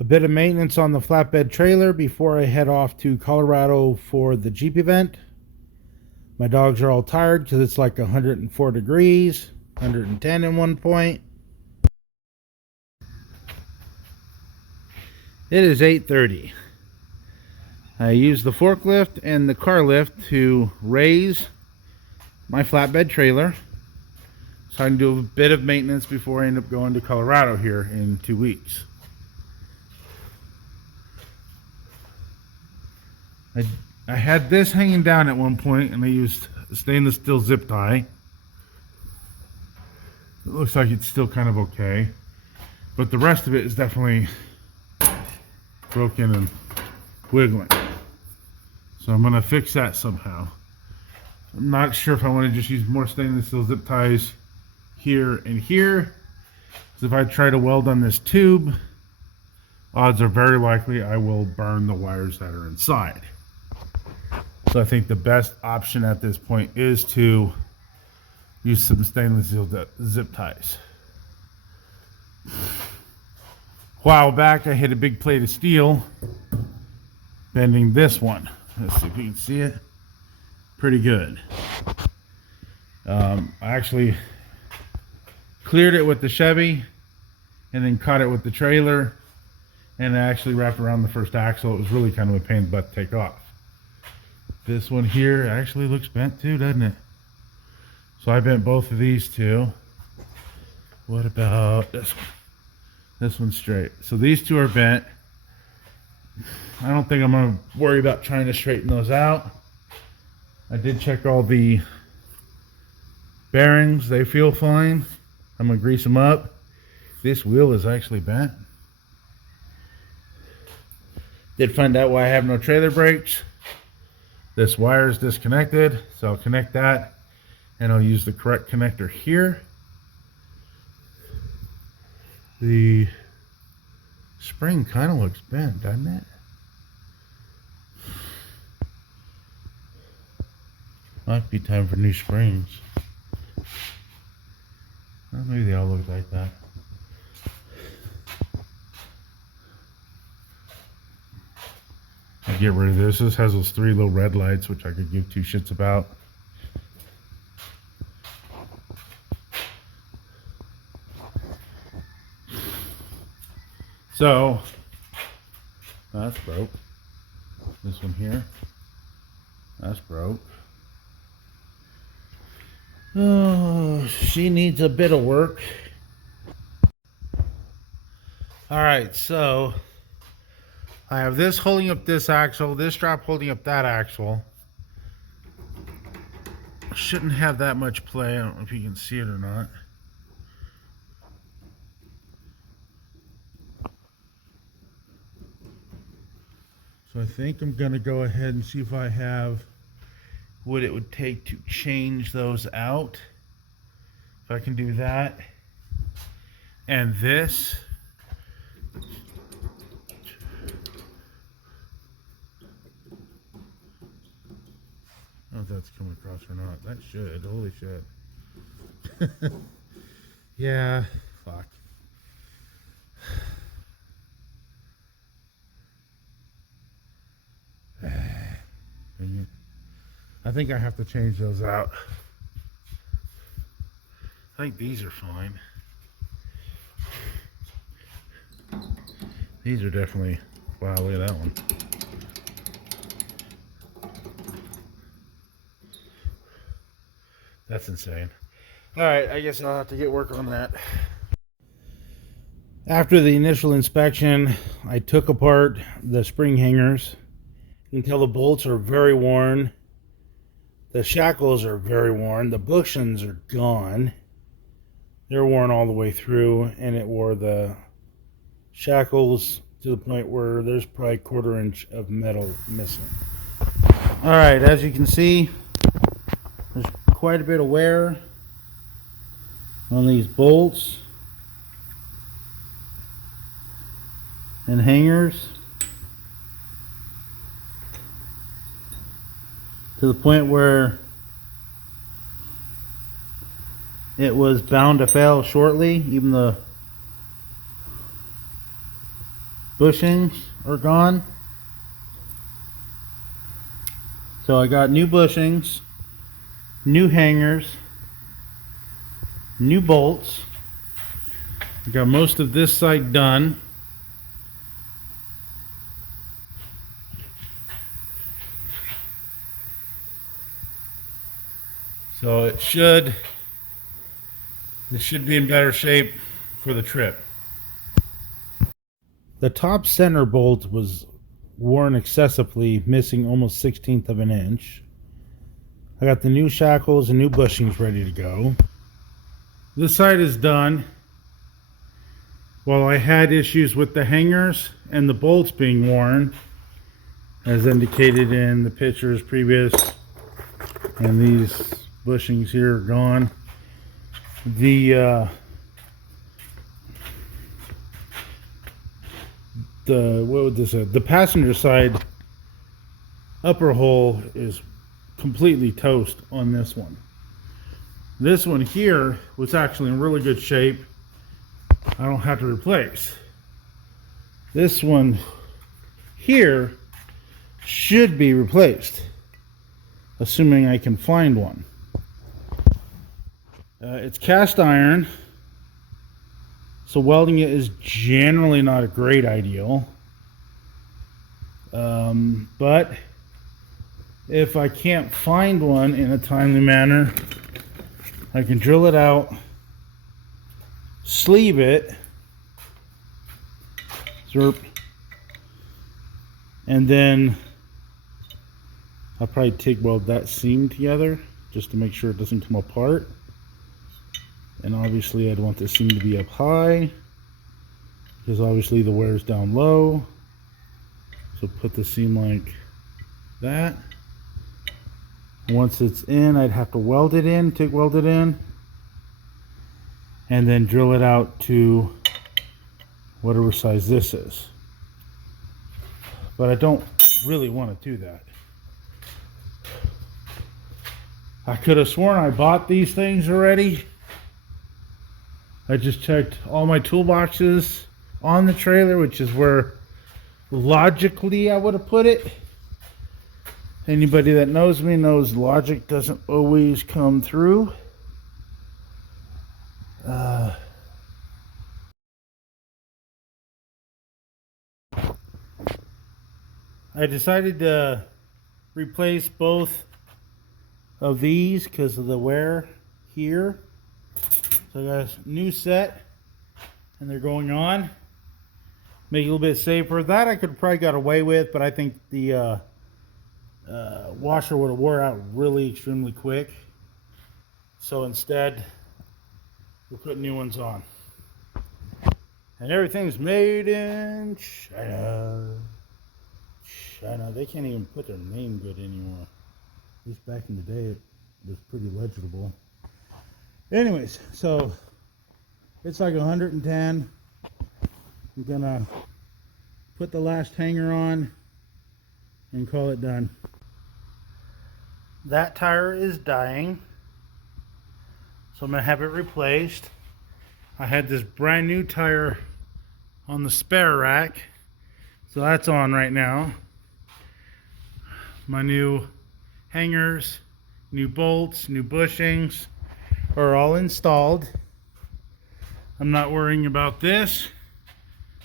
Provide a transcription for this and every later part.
A bit of maintenance on the flatbed trailer before I head off to Colorado for the Jeep event. My dogs are all tired because it's like 104 degrees, 110 at one point. It is 8:30. I used the forklift and the car lift to raise my flatbed trailer so I can do a bit of maintenance before I end up going to Colorado here in 2 weeks. I had this hanging down at one point and I used stainless steel zip tie. It looks like it's still kind of okay, but the rest of it is definitely broken and wiggling. So I'm gonna fix that somehow. I'm not sure if I want to just use more stainless steel zip ties here and here, because if I try to weld on this tube, odds are very likely I will burn the wires that are inside. So I think the best option at this point is to use some stainless steel zip ties. A while back I hit a big plate of steel bending this one. Let's see if you can see it. Pretty good. I actually cleared it with the Chevy and then cut it with the trailer, and I actually wrapped around the first axle. It was really kind of a pain in the butt to take off. This one here actually looks bent too, doesn't it? So I bent both of these two. What about this one? This one's straight. So these two are bent. I don't think I'm going to worry about trying to straighten those out. I did check all the bearings. They feel fine. I'm going to grease them up. This wheel is actually bent. Did find out why I have no trailer brakes. This wire is disconnected, so I'll connect that and I'll use the correct connector here. The spring kind of looks bent, doesn't it? Might be time for new springs. Well, maybe they all look like that. I'll get rid of this. This has those 3 little red lights, which I could give 2 shits about. So, that's broke. This one here, that's broke. Oh, she needs a bit of work. All right, so I have this holding up this axle, this strap holding up that axle. Shouldn't have that much play. I don't know if you can see it or not. So I think I'm going to go ahead and see if I have what it would take to change those out. If I can do that. And this. I don't know if that's coming across or not. That should. Holy shit. Yeah. Fuck. I think I have to change those out. I think these are fine. These are definitely, wow, look at that one. That's insane. All right, I guess I'll have to get work on that. After the initial inspection, I took apart the spring hangers. You can tell the bolts are very worn. The shackles are very worn. The bushings are gone. They're worn all the way through, and it wore the shackles to the point where there's probably a 1/4 inch of metal missing. All right, as you can see, there's quite a bit of wear on these bolts and hangers, to the point where it was bound to fail shortly. Even bushings are gone. So I got new bushings, new hangers, new bolts. I got most of this side done. So this should be in better shape for the trip. The top center bolt was worn excessively, missing almost 1/16 of an inch. I got the new shackles and new bushings ready to go. This side is done. While I had issues with the hangers and the bolts being worn, as indicated in the pictures previous, and these bushings here are gone. The what would this say? The passenger side upper hole is completely toast on this one. This one here was actually in really good shape. I don't have to replace. This one here should be replaced, assuming I can find one. It's cast iron, so welding it is generally not a great ideal. But if I can't find one in a timely manner, I can drill it out, sleeve it, and then I'll probably TIG weld that seam together just to make sure it doesn't come apart. And obviously I'd want the seam to be up high, because obviously the wear is down low. So put the seam like that. Once it's in, I'd have to weld it in, TIG weld it in, and then drill it out to whatever size this is. But I don't really want to do that. I could have sworn I bought these things already. I just checked all my toolboxes on the trailer, which is where logically I would have put it. Anybody that knows me knows logic doesn't always come through. I decided to replace both of these because of the wear here. So I got a new set and they're going on. Make it a little bit safer. That I could probably got away with, but I think the washer would have wore out really extremely quick. So instead, we'll put new ones on. And everything's made in China. China. They can't even put their name good anymore. At least back in the day, it was pretty legible. Anyways, so it's like 110. I'm gonna put the last hanger on and call it done. That tire is dying, so I'm gonna have it replaced. I had this brand new tire on the spare rack, so that's on right now. My new hangers, new bolts, new bushings are all installed. I'm not worrying about this.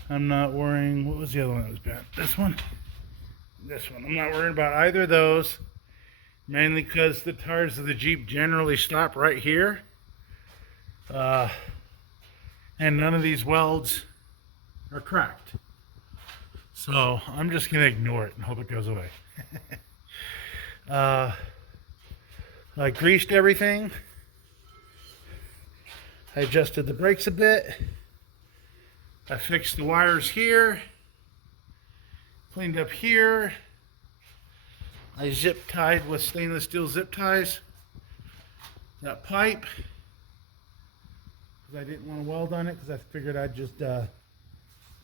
I'm not worrying, what was the other one that was bad? This one? This one. I'm not worrying about either of those, mainly because the tires of the Jeep generally stop right here. And none of these welds are cracked. So I'm just gonna ignore it and hope it goes away. I greased everything. I adjusted the brakes a bit. I fixed the wires here. Cleaned up here. I zip tied with stainless steel zip ties that pipe, because I didn't want to weld on it, because I figured I'd just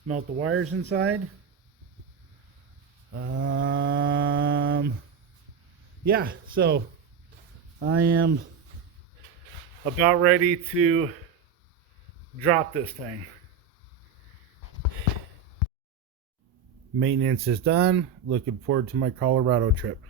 melt the wires inside. Yeah, so I am about ready to drop this thing. Maintenance is done. Looking forward to my Colorado trip.